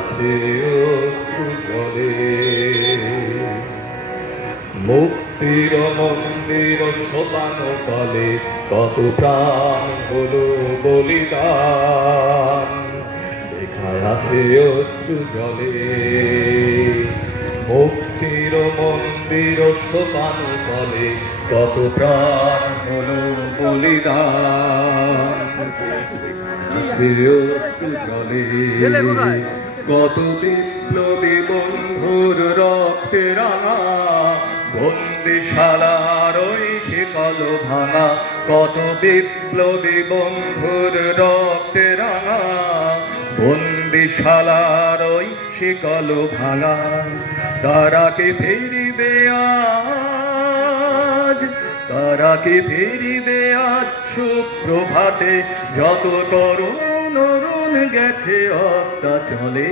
আছে অশ্রু জলে। মুক্তির মন্দির সোপান তলে কত প্রাণ হলো বলিদান, লেখায় আছে অশ্রু জলে। মুক্তির মন্দির সোপান তলে কত প্রাণ হলো বলিদান, আছে অশ্রু জলে। কত বিপ্লবী বন্ধুর রক্তে রাঙা বন্দিশালার ওই শিকল ভাঙা, কত বিপ্লবী বন্ধুর রক্তে রাঙা বন্দিশালার ওই শিকল ভাঙা। তারা কি ফিরিবে আজ, তারা কি ফিরিবে আজ সুপ্রভাতে, যত তরুণ অরুণ গেছে অস্তাচলে।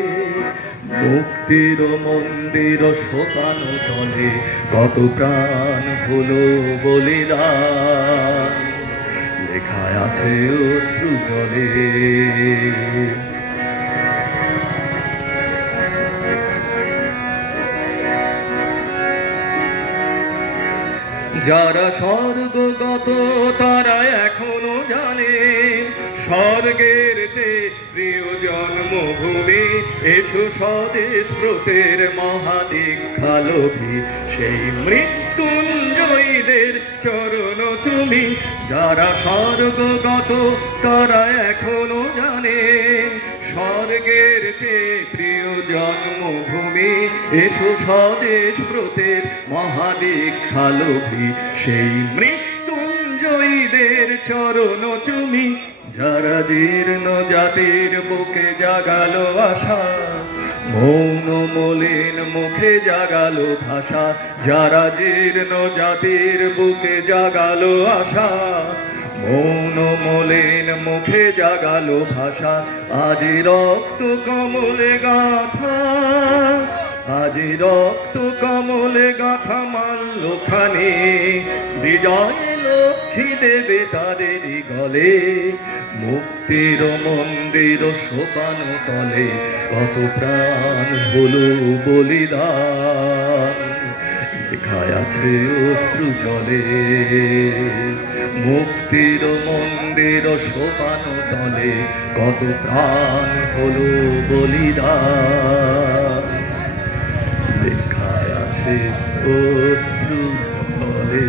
মুক্তির মন্দির সোপান তলে কত প্রাণ হলো বলিদান, লেখায় আছে অশ্রু জলে। যারা স্বর্গগত তারা এখনো জানে স্বর্গের চেয়ে প্রিয় জন্মভূমি। এসো স্বদেশ ব্রতের মহাদীক্ষালোভী, সেই মৃত্যুঞ্জয়ীদের চরণ চুমি। যারা স্বর্গগত তারা এখনো জানে স্বর্গের চেয়ে প্রিয় জন্মভূমি। এসো স্বদেশ ব্রতের মহাদীক্ষালোভী, সেই মৃত্যুঞ্জয়ীদের চরণ চুমি। যারা জীর্ণ জাতির বুকে জাগালো আশা, মৌন মলিন মুখে জাগালো ভাষা। যারা জীর্ণ জাতির বুকে জাগালো আশা, মৌন মলিন মুখে জাগালো ভাষা। আজি রক্ত কমলে গাথা, আজি রক্ত কমলে গাথা মাল্যখানি, বিজয় লক্ষ্মী দেবে তাদেরই গলে। মুক্তির মন্দির সোপান তলে কত প্রাণ হলো বলিদান, লেখায় আছে অশ্রু জলে। মুক্তির মন্দির সোপান তলে কত প্রাণ হলো বলিদান, লেখায় আছে অশ্রু জলে।